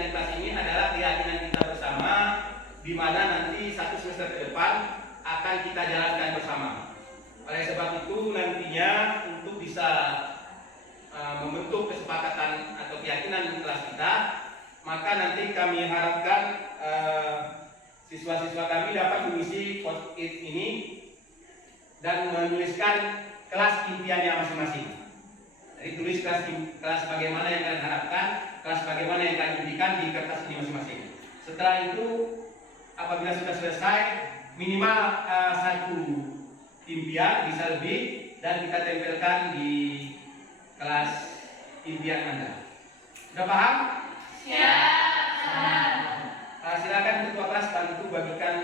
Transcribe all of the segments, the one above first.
keyakinan kelas ini adalah keyakinan kita bersama, di mana nanti satu semester ke depan akan kita jalankan bersama. Oleh sebab itu nantinya untuk bisa membentuk kesepakatan atau keyakinan kelas kita, maka nanti kami harapkan siswa-siswa kami dapat mengisi post-it ini dan menuliskan kelas impiannya masing-masing. Jadi tulis kelas bagaimana yang kalian harapkan, kelas bagaimana yang kalian impikan di kertas ini masing-masing. Setelah itu, apabila sudah selesai, minimal satu impian, bisa lebih, dan kita tempelkan di kelas impian Anda. Sudah paham? Siap. Silakan ketua kelas bantu bagikan.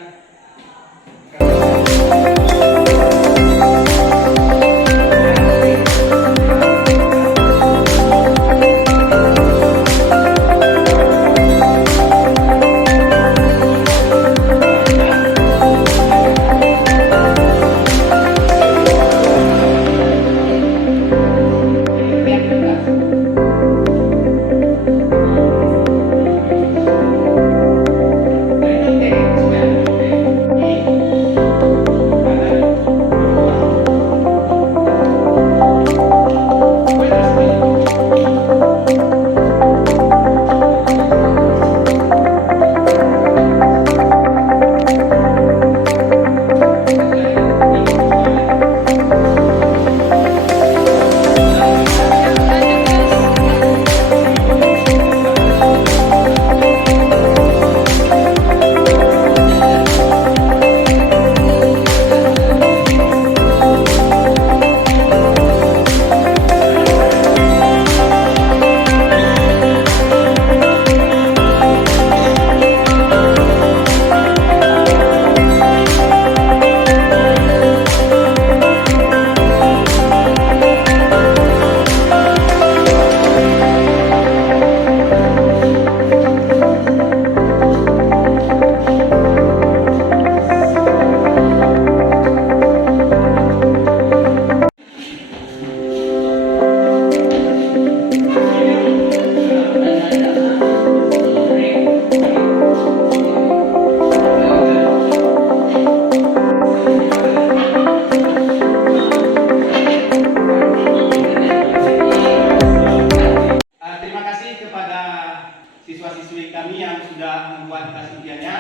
Siswa-siswi kami yang sudah membuat kelas impiannya.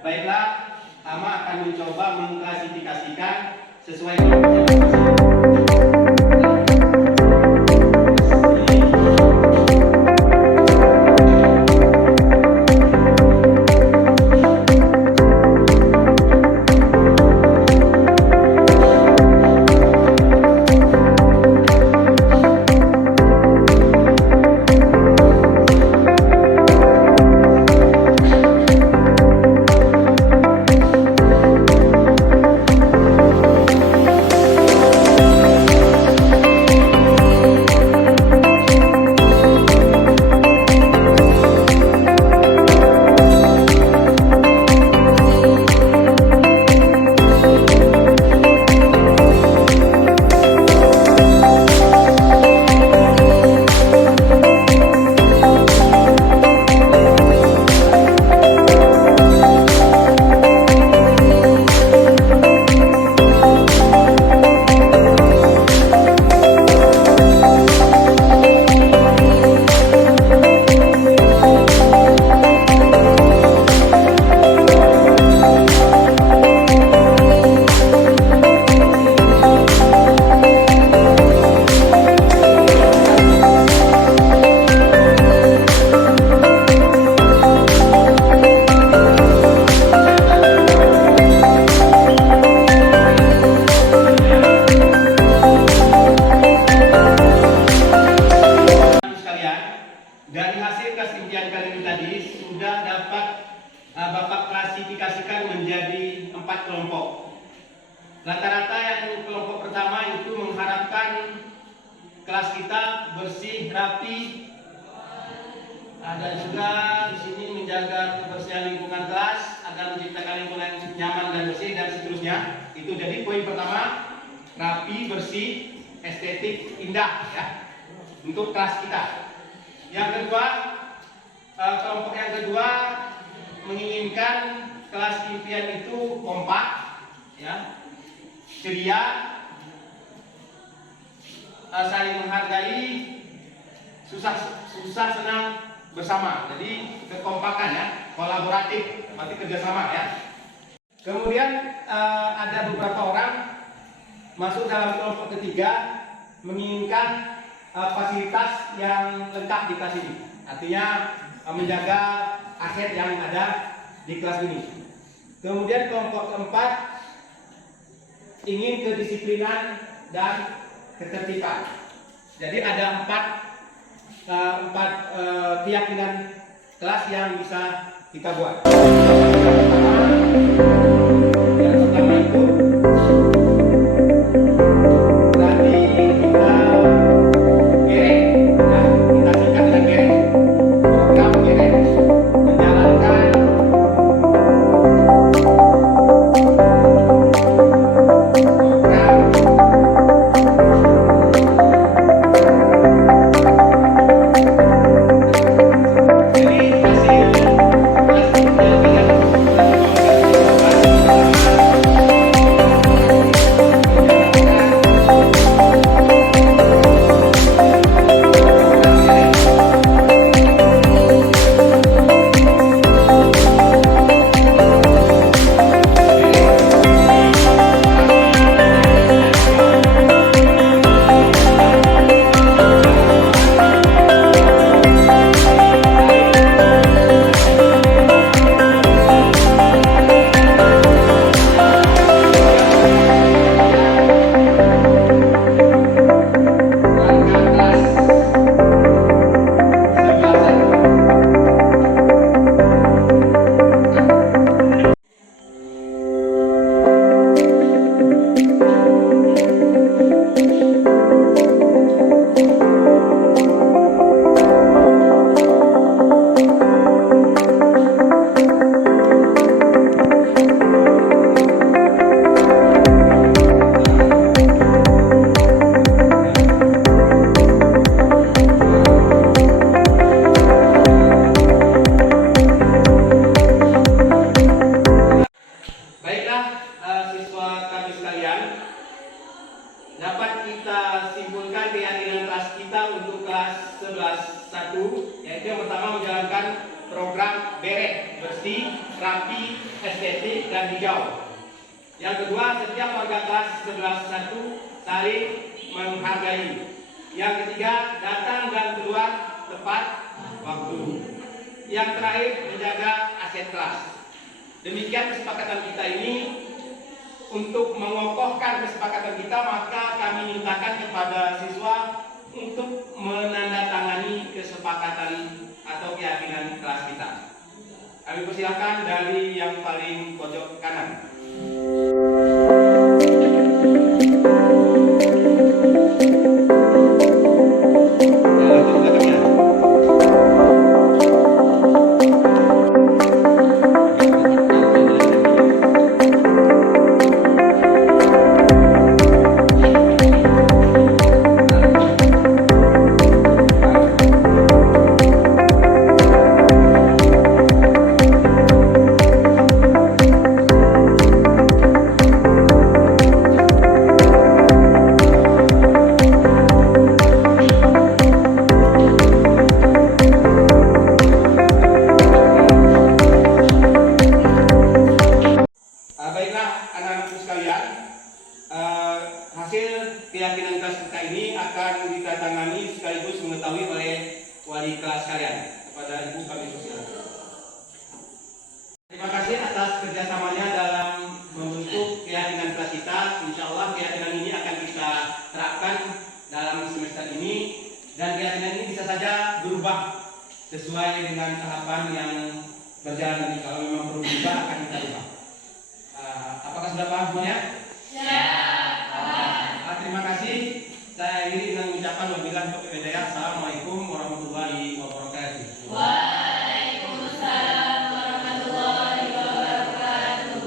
Baiklah, Ama akan mencoba mengklasifikasikan sesuai Bapak klasifikasikan menjadi 4 kelompok. Rata-rata yang kelompok pertama itu mengharapkan kelas kita bersih, rapi, dan juga di sini menjaga kebersihan lingkungan kelas agar menciptakan lingkungan nyaman dan bersih dan seterusnya. Itu jadi poin pertama, rapi, bersih, estetik, indah ya untuk kelas kita. Yang kedua, Kelompok yang kedua menginginkan kelas impian itu kompak, ya, ceria, saling menghargai, susah senang bersama. Jadi kekompakan, ya, kolaboratif, berarti kerjasama, ya. Kemudian ada beberapa orang masuk dalam kelompok ketiga menginginkan fasilitas yang lengkap di kelas ini. Artinya menjaga aset yang ada di kelas ini. Kemudian kelompok keempat ingin kedisiplinan dan ketertiban. Jadi ada empat keyakinan kelas yang bisa kita buat. Yang pertama itu tadi kita gerek, ya, kita singkat dengan gerek. Program gerek menjalankan yaitu yang pertama menjalankan program beres, bersih, rapi, estetik, dan hijau. Yang kedua, setiap warga kelas 11-1 saling menghargai. Yang ketiga, datang dan keluar tepat waktu. Yang terakhir, menjaga aset kelas. Demikian kesepakatan kita ini. Untuk mengokohkan kesepakatan kita, maka kami mintakan kepada siswa untuk menandatangani kesepakatan atau keyakinan kelas kita. Kami persilakan dari yang paling pojok kanan. Keyakinan kelas kita ini akan ditandatangani sekaligus mengetahui oleh wali kelas kalian. Kepada ibu kami persilakan. Terima kasih atas kerjasamanya dalam membentuk keyakinan kelas kita. Insya Allah keyakinan ini akan kita terapkan dalam semester ini, dan keyakinan ini bisa saja berubah sesuai dengan tahapan yang berjalan nanti. Kalau memang perlu berubah akan kita ubah. Apakah sudah paham semuanya? Ya. Terima kasih. Saya akhiri dengan mengucapkan wabillahi taufiq wal hidayah. Assalamualaikum warahmatullahi wabarakatuh. Waalaikumsalam warahmatullahi wabarakatuh.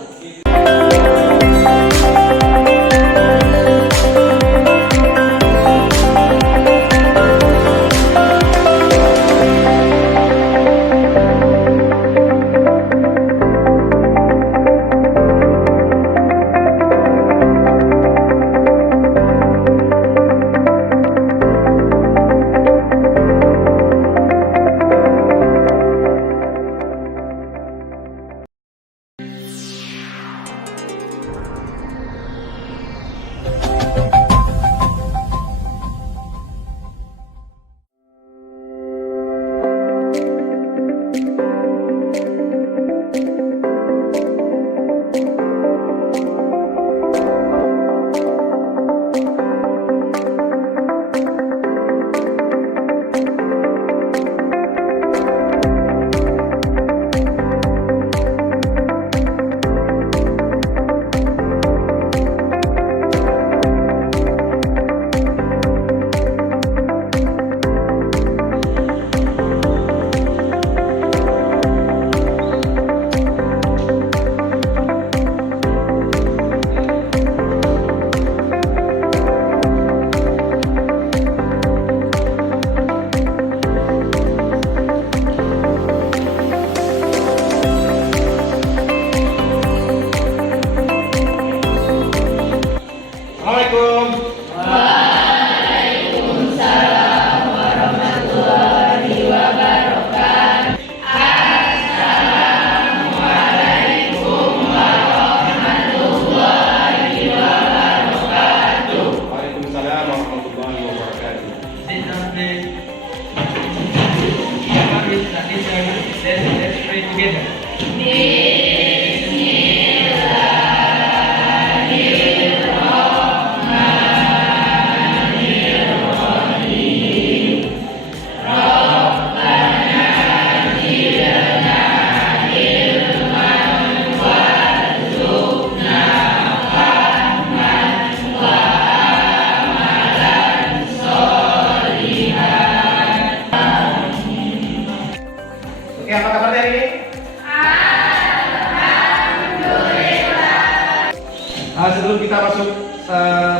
sebelum kita masuk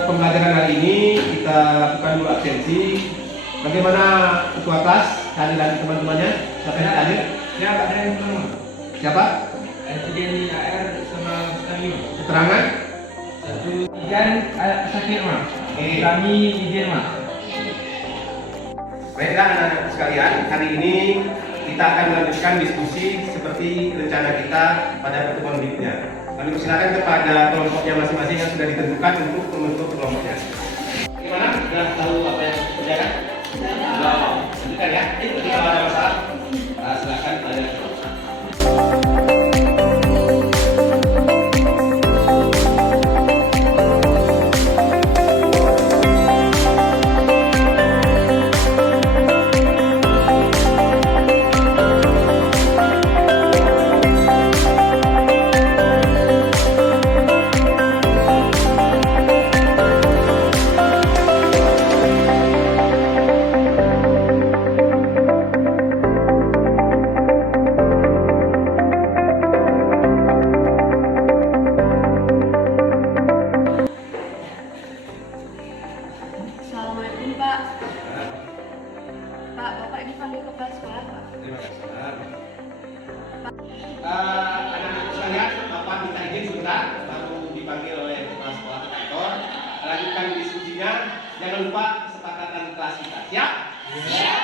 pembelajaran hari ini, kita lakukan dulu absensi. Bagaimana ketua kelas kehadiran teman-temannya? Siapa yang hadir? Ya, Pak, ada yang pertama. Siapa? Jadi AR sama kami. Keterangan? Satu Ijan Sakir Mas. Oke. Kami Ijen Mas. Baiklah anak-anak sekalian, hari ini kita akan melanjutkan diskusi seperti rencana kita pada pertemuan berikutnya. Kami persilakan kepada kelompoknya masing-masing yang sudah ditentukan untuk membentuk kelompoknya. Gimana? Sudah tahu apa yang terjadi? Sudah. Lanjutkan ya. Jadi kalau ada masalah, silakan tanya. Assalamualaikum Pak. Pak, Bapak dipanggil ke kepala sekolah Pak. Terima kasih. Anak-anak sekalian, Bapak minta izin sebentar, baru dipanggil oleh kepala sekolah ke kantor. Lanjutkan diskusinya. Jangan lupa kesepakatan kelas kita. Siap? Siap.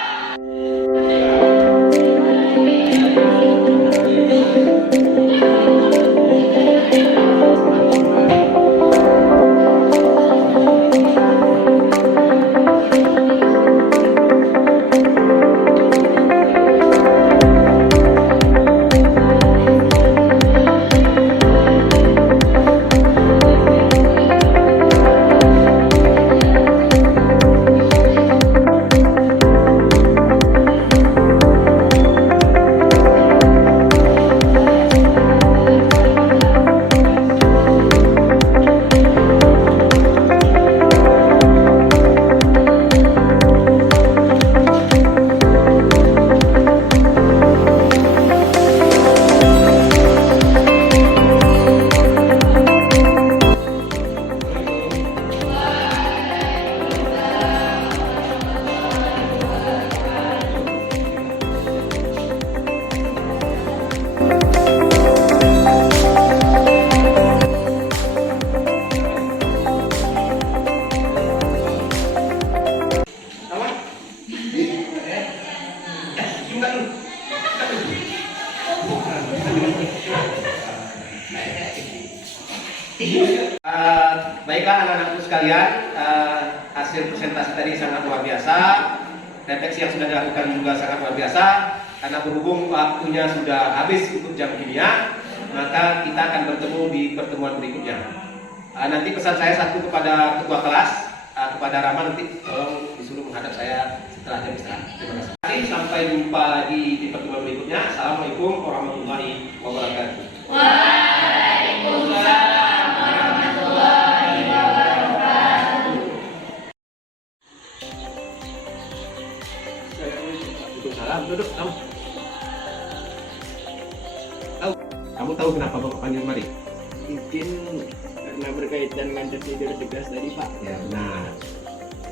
Baiklah anak-anakku sekalian, hasil presentasi tadi sangat luar biasa, refleksi yang sudah dilakukan juga sangat luar biasa. Karena berhubung waktunya sudah habis untuk jam kimia, maka kita akan bertemu di pertemuan berikutnya. Nanti pesan saya satu kepada ketua kelas, kepada Rama, nanti tolong disuruh menghadap saya setelah jam istirahat. Terima kasih. Sampai jumpa lagi di pertemuan berikutnya. Assalamualaikum warahmatullahi wabarakatuh. Waalaikumsalam. Duduk, kamu tahu kenapa Bapak panggil kemari? Mungkin karena berkaitan dengan tertidur di kelas tadi Pak. Ya benar.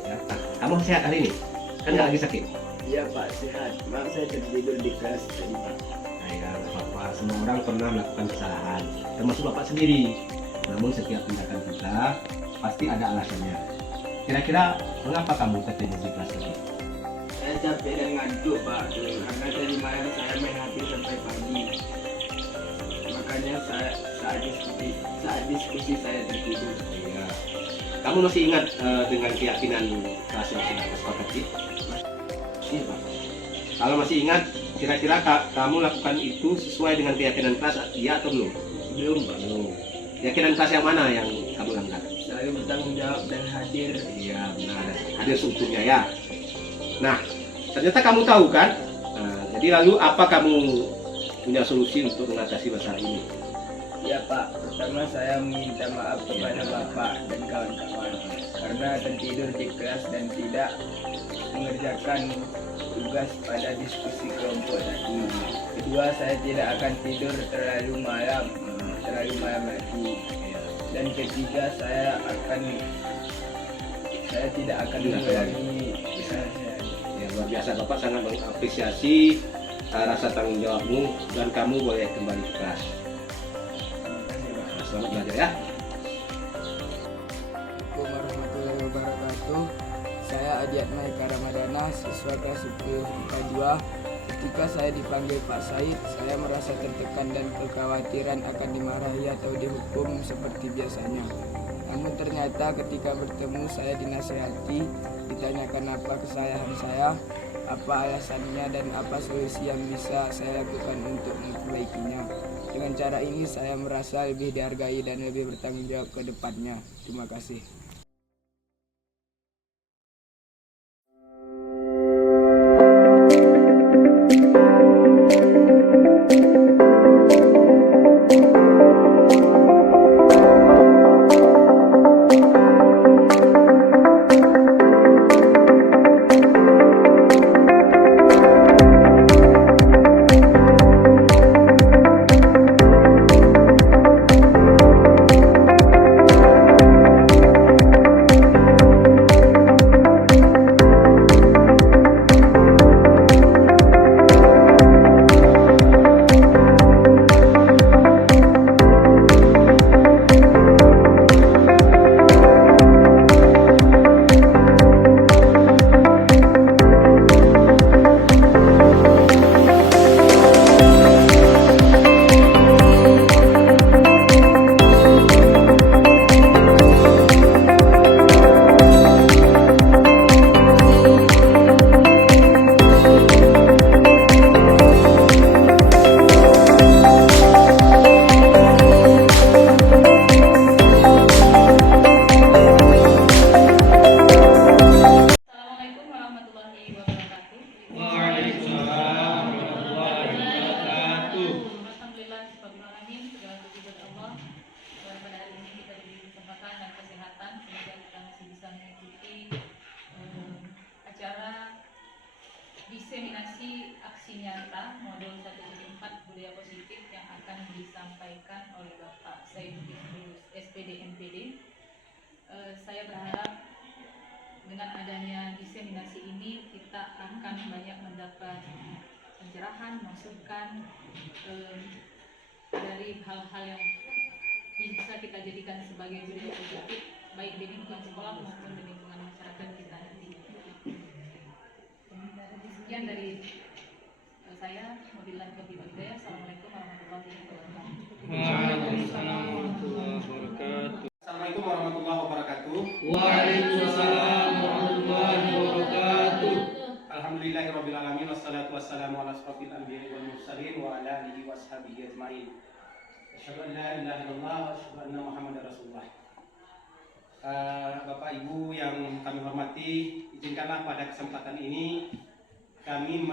Ya, Pak. Kamu sehat hari ini? Kan nggak lagi sakit? Iya Pak, sehat. Maaf saya tertidur di kelas tadi Pak. Nah, ya, Bapak, semua orang pernah melakukan kesalahan, termasuk Bapak sendiri. Namun setiap tindakan kita pasti ada alasannya. Kira-kira mengapa kamu tertidur di kelas tadi? Saya capek dan ngantuk Pak, karena tadi malam saya main HP sampai pagi. Makanya saat diskusi saya tertidur. Iya. Kamu masih ingat dengan keyakinan kelas yang sudah kesepakati? Iya Pak. Kalau masih ingat, kira-kira kamu lakukan itu sesuai dengan keyakinan kelas, iya atau belum? Belum Pak. Belum. Keyakinan kelas yang mana yang kamu langgar? Selalu bertanggung jawab dan hadir. Iya benar, hadir seutuhnya ya. Nah, ternyata kamu tahu kan? Jadi lalu apa kamu punya solusi untuk mengatasi masalah ini? Ya Pak, pertama saya meminta maaf kepada Bapak dan kawan-kawan karena tertidur di kelas dan tidak mengerjakan tugas pada diskusi kelompok tadi. Kedua, saya tidak akan tidur terlalu malam lagi. dan ketiga saya tidak akan mengulangi kesalahan saya. Ya, luar biasa, Bapak sangat mengapresiasi rasa tanggung jawabmu dan kamu boleh kembali ke kelas. Selamat belajar ya. Assalamualaikum warahmatullahi wabarakatuh. Saya Adiatma Eka Ramadana, siswa kelas 10 IPA 2. Ketika saya dipanggil Pak Said, saya merasa tertekan dan kekhawatiran akan dimarahi atau dihukum seperti biasanya. Namun ternyata ketika bertemu saya dinasihati, ditanyakan apa kesalahan saya, apa alasannya, dan apa solusi yang bisa saya lakukan untuk memperbaikinya. Dengan cara ini saya merasa lebih dihargai dan lebih bertanggung jawab ke depannya. Terima kasih. Assalamualaikum warahmatullahi wabarakatuh. Waalaikumsalam warahmatullahi wabarakatuh. Alhamdulillah, Bismillahirrahmanirrahim. Segala puji bagi Allah. Dan pada hari ini kita diberi kesempatan dan kesehatan sehingga kita masih bisa mengikuti acara diseminasi aksi nyata modul 1.4 budaya positif yang akan disampaikan oleh Bapak Saifuddin Idrus, SPD MPD. Saya berharap dengan adanya diseminasi ini kita akan banyak mendapat pencerahan, masukan dari hal-hal yang bisa kita jadikan sebagai budaya positif baik di lingkungan sekolah maupun di lingkungan masyarakat kita nanti. Sekian dari saya. Wabillahi taufiq wal hidayah. Assalamualaikum warahmatullahi wabarakatuh. Waalaikumsalam warahmatullahi wabarakatuh. Assalamualaikum warahmatullahi wabarakatuh. Waalaikumsalam warahmatullahi wabarakatuh. Alhamdulillahirabbil alamin wassalatu wassalamu ala asrofil anbiya'i wal mursalin wa ala alihi washabihi ajmain. Asyhadu an la ilaha illallah wa asyhadu anna Muhammadar Rasulullah. Bapak Ibu yang kami hormati, izinkanlah pada kesempatan ini kami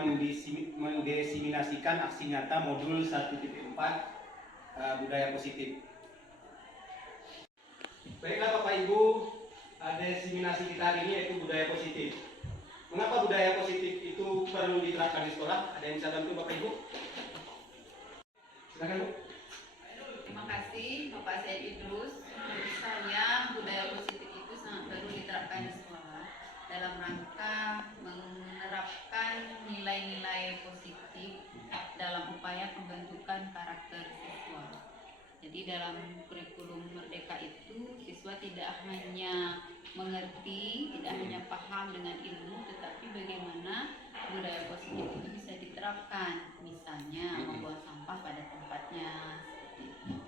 mendesimasikan aksi nyata modul 1.4 budaya positif. Baiklah Bapak Ibu, diseminasi kita hari ini yaitu budaya positif. Mengapa budaya positif itu perlu diterapkan di sekolah? Ada yang bisa bantu Bapak Ibu? Silakan Bu. Terima kasih Bapak Said Idrus. Menurut saya budaya positif itu sangat perlu diterapkan di sekolah dalam rangka menerapkan nilai-nilai positif dalam upaya pembentukan karakter siswa. Jadi dalam kurikulum Merdeka itu siswa tidak hanya mengerti, tidak hanya paham dengan ilmu, tetapi bagaimana budaya positif itu bisa diterapkan. Misalnya membuang sampah pada tempatnya,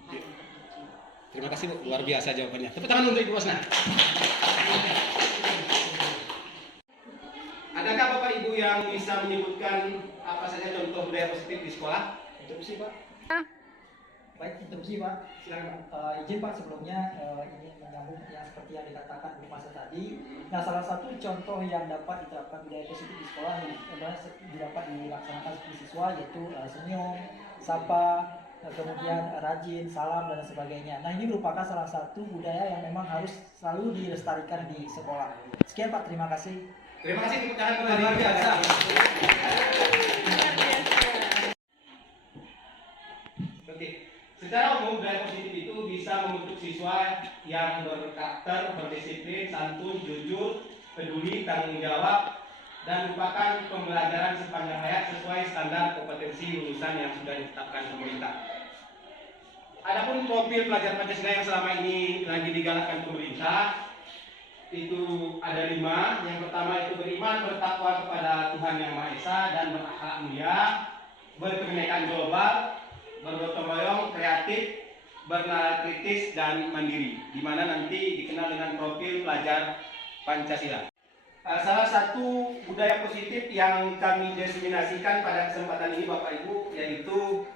hal yang terkecil. Terima kasih Bu, luar biasa jawabannya. Tepuk tangan untuk Ibu Rosna. Adakah Bapak Ibu yang bisa menyebutkan apa saja contoh budaya positif di sekolah? Interupsi Pak. Baik, interupsi Pak. Silakan. Izin Pak sebelumnya ini menyambung yang seperti yang dikatakan Bu Masa tadi. Nah, salah satu contoh yang dapat diterapkan budaya positif di sekolah adalah dapat dilaksanakan seperti siswa, yaitu senyum, sapa, kemudian rajin, salam dan sebagainya. Nah, ini merupakan salah satu budaya yang memang harus selalu dilestarikan di sekolah. Sekian Pak, terima kasih. Terima kasih tepuk tangan kembali. Luar biasa. Oke. Secara umum budaya positif itu bisa membentuk siswa yang berkarakter, berdisiplin, santun, jujur, peduli, tanggung jawab, dan merupakan pembelajaran sepanjang hayat sesuai standar kompetensi lulusan yang sudah ditetapkan pemerintah. Adapun profil pelajar Pancasila yang selama ini lagi digalakkan pemerintah itu ada 5. Yang pertama itu beriman, bertakwa kepada Tuhan Yang Maha Esa dan berakhlak mulia, berkebinekaan global, bergotong royong, kreatif, bernalar kritis, dan mandiri, di mana nanti dikenal dengan profil pelajar Pancasila. Salah satu budaya positif yang kami diseminasikan pada kesempatan ini Bapak Ibu yaitu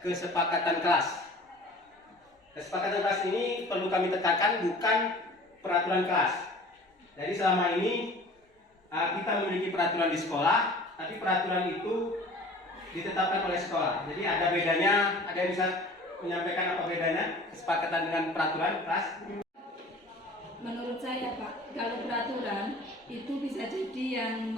kesepakatan kelas. Kesepakatan kelas ini perlu kami tekankan bukan peraturan kelas. Jadi selama ini kita memiliki peraturan di sekolah, tapi peraturan itu ditetapkan oleh sekolah. Jadi ada bedanya, ada yang bisa menyampaikan apa bedanya kesepakatan dengan peraturan kelas? Menurut saya Pak, kalau peraturan itu bisa jadi yang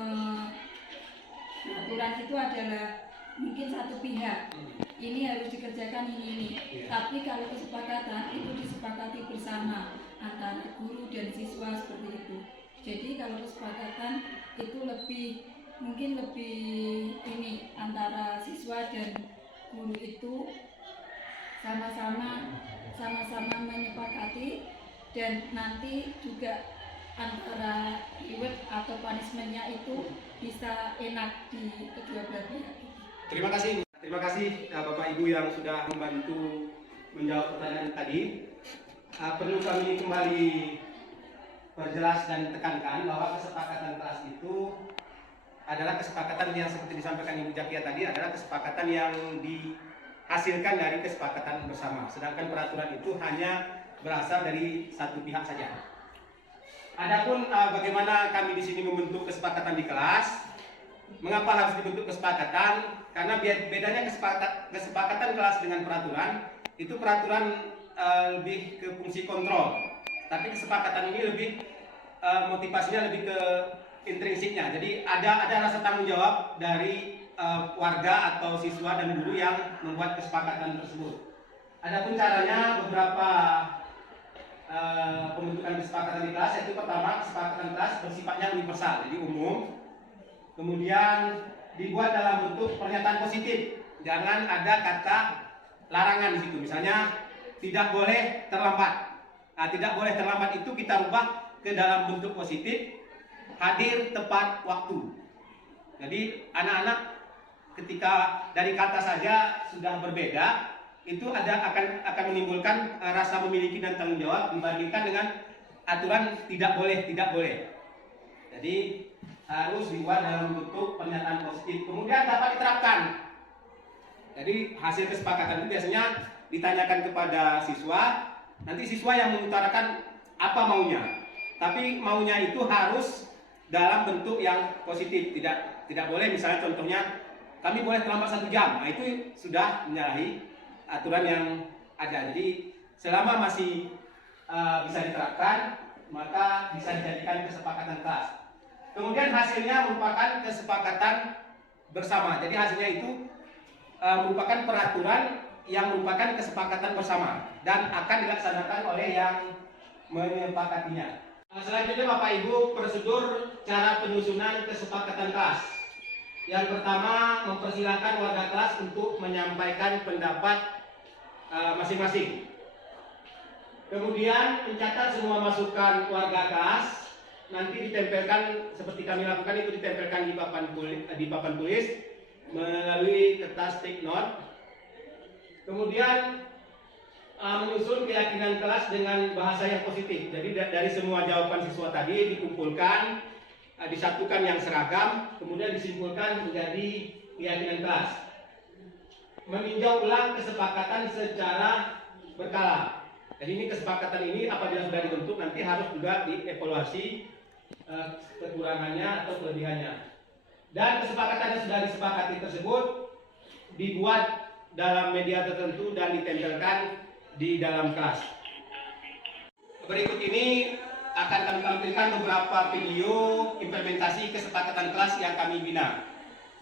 peraturan itu adalah mungkin satu pihak. Ini harus dikerjakan ini. Tapi kalau kesepakatan itu disepakati bersama antara guru dan siswa seperti itu. Jadi kalau kesepakatan itu mungkin lebih ini antara siswa dan guru itu sama-sama menyepakati. Dan nanti juga antara reward atau punishment-nya itu bisa enak di kedua belah pihak. Terima kasih Bapak Ibu yang sudah membantu menjawab pertanyaan tadi. Perlu kami kembali perjelas dan tekankan bahwa kesepakatan kelas itu adalah kesepakatan yang seperti disampaikan Ibu Jakia tadi adalah kesepakatan yang dihasilkan dari kesepakatan bersama. Sedangkan peraturan itu hanya berasal dari satu pihak saja. Adapun bagaimana kami di sini membentuk kesepakatan di kelas, mengapa harus dibentuk kesepakatan? Karena bedanya kesepakatan kelas dengan peraturan, itu peraturan lebih ke fungsi kontrol, tapi kesepakatan ini lebih motivasinya lebih ke intrinsiknya. Jadi ada rasa tanggung jawab dari warga atau siswa dan guru yang membuat kesepakatan tersebut. Adapun caranya beberapa pembentukan kesepakatan di kelas, yaitu pertama kesepakatan kelas bersifatnya universal, jadi umum. Kemudian dibuat dalam bentuk pernyataan positif, jangan ada kata larangan di situ. Misalnya tidak boleh terlambat. Tidak boleh terlambat itu kita rubah ke dalam bentuk positif, hadir tepat waktu. Jadi anak-anak ketika dari kata saja sudah berbeda, itu akan menimbulkan rasa memiliki dan tanggung jawab dibandingkan dengan aturan tidak boleh. Jadi harus dibuat dalam bentuk pernyataan positif, kemudian dapat diterapkan. Jadi hasil kesepakatan itu biasanya ditanyakan kepada siswa, nanti siswa yang mengutarakan apa maunya. Tapi maunya itu harus dalam bentuk yang positif, tidak boleh misalnya contohnya kami boleh terlambat 1 jam, nah itu sudah menyalahi aturan yang ada. Jadi selama masih bisa diterapkan, maka bisa dijadikan kesepakatan kelas. Kemudian hasilnya merupakan kesepakatan bersama. Jadi hasilnya itu merupakan peraturan yang merupakan kesepakatan bersama dan akan dilaksanakan oleh yang menyepakatinya. Selanjutnya Bapak Ibu, prosedur cara penyusunan kesepakatan kelas. Yang pertama, mempersilahkan warga kelas untuk menyampaikan pendapat masing-masing. Kemudian mencatat semua masukan warga kelas, nanti ditempelkan seperti kami lakukan, itu ditempelkan di papan tulis melalui kertas take note. Kemudian menyusun keyakinan kelas dengan bahasa yang positif. Jadi dari semua jawaban siswa tadi dikumpulkan, disatukan yang seragam, kemudian disimpulkan menjadi keyakinan kelas. Meninjau ulang kesepakatan secara berkala. Jadi ini kesepakatan ini apabila sudah dibentuk nanti harus juga dievaluasi kekurangannya atau kelebihannya. Dan kesepakatan yang sudah disepakati tersebut dibuat dalam media tertentu dan ditempelkan di dalam kelas. Berikut ini akan kami tampilkan beberapa video implementasi kesepakatan kelas yang kami bina.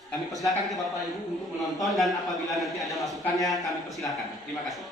Kami persilakan ke Bapak Ibu untuk menonton dan apabila nanti ada masukannya kami persilakan. Terima kasih.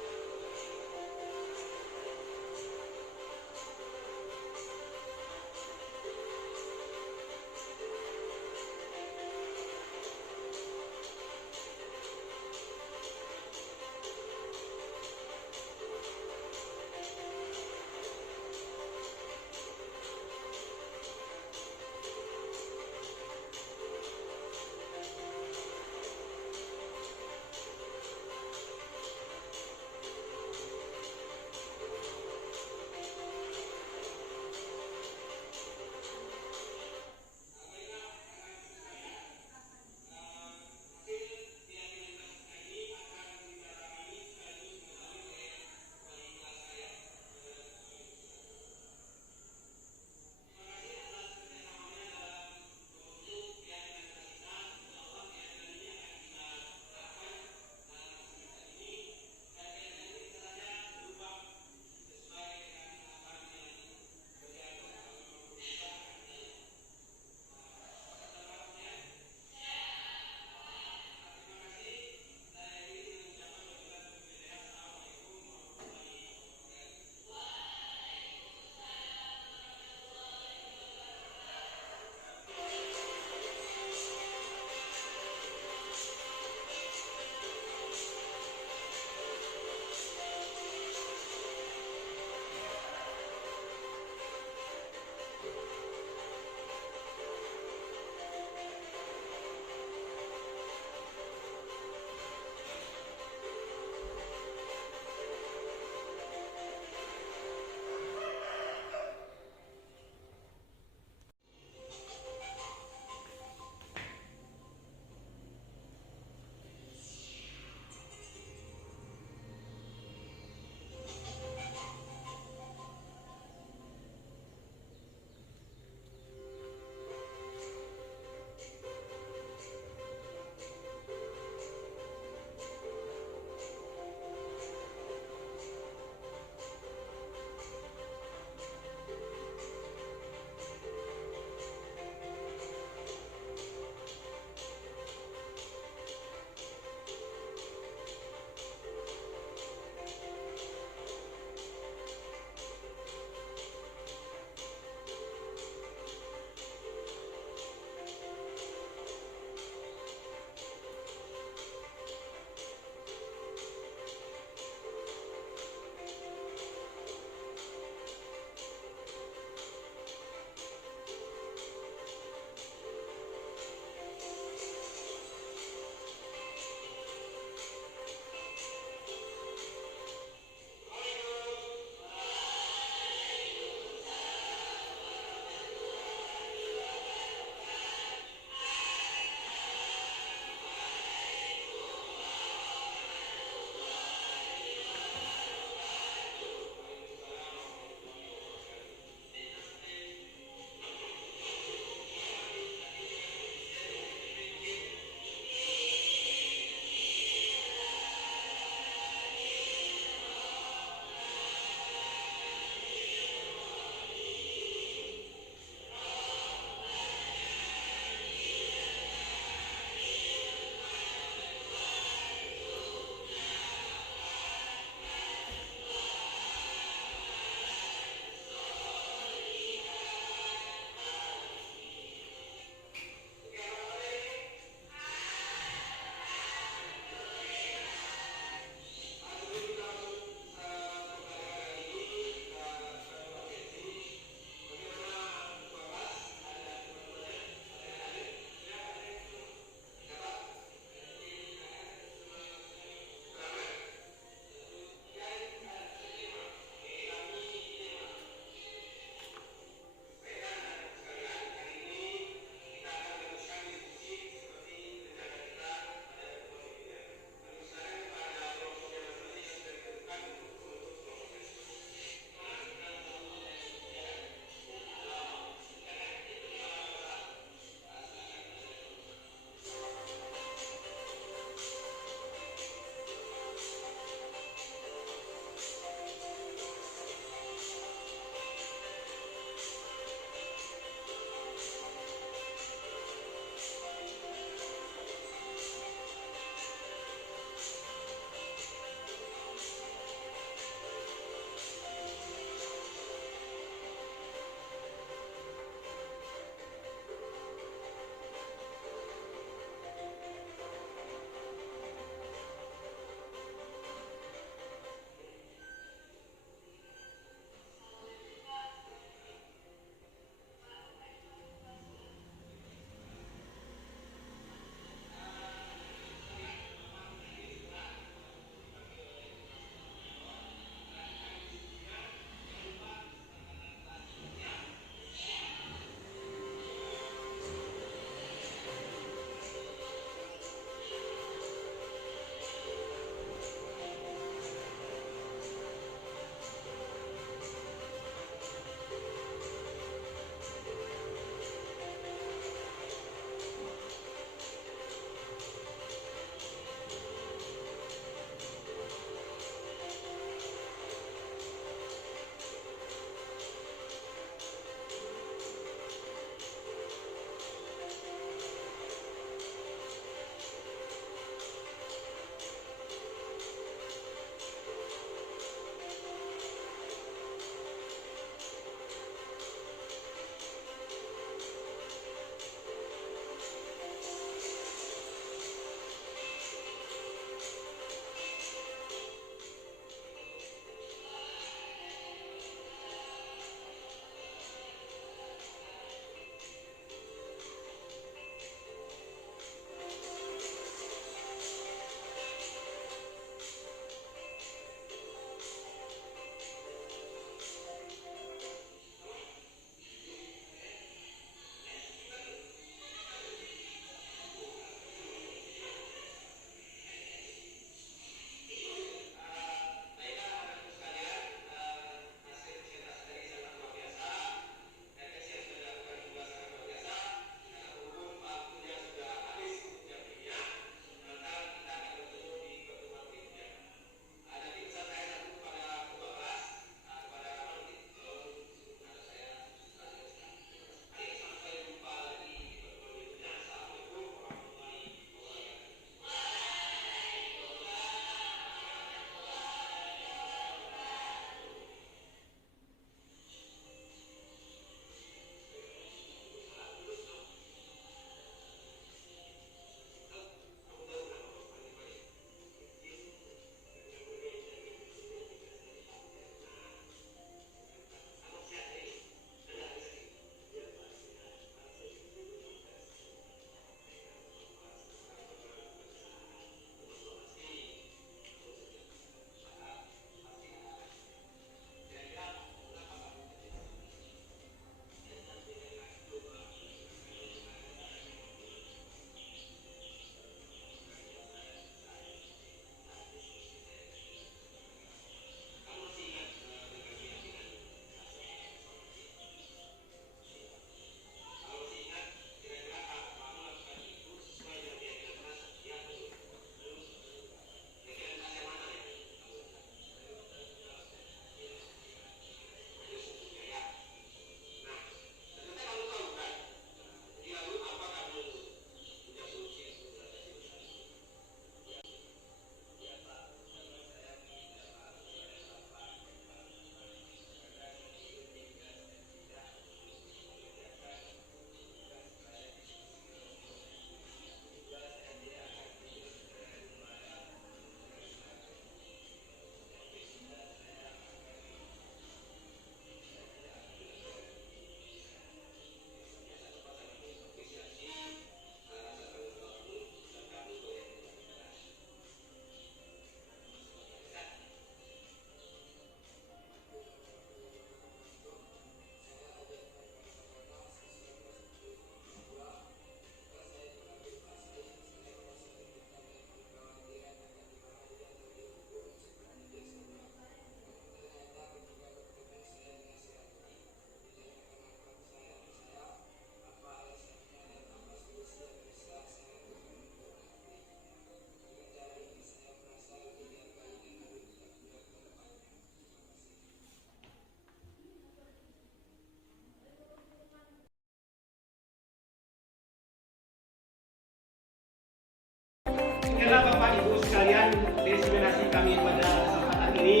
demikianlah Bapak Ibu sekalian diseminasi kami pada kesempatan ini.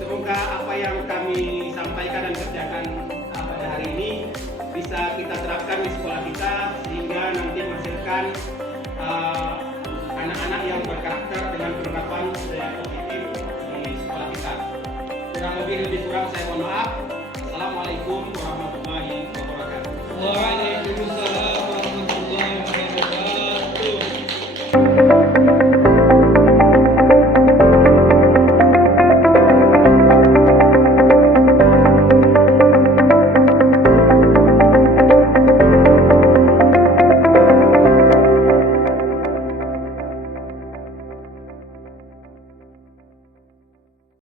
Semoga apa yang kami sampaikan dan kerjakan pada hari ini bisa kita terapkan di sekolah kita sehingga nanti menghasilkan anak-anak yang berkarakter dengan penerapan budaya positif di sekolah kita. Kurang lebih kurang saya mohon maaf. Assalamualaikum warahmatullahi wabarakatuh. Waalaikumsalam.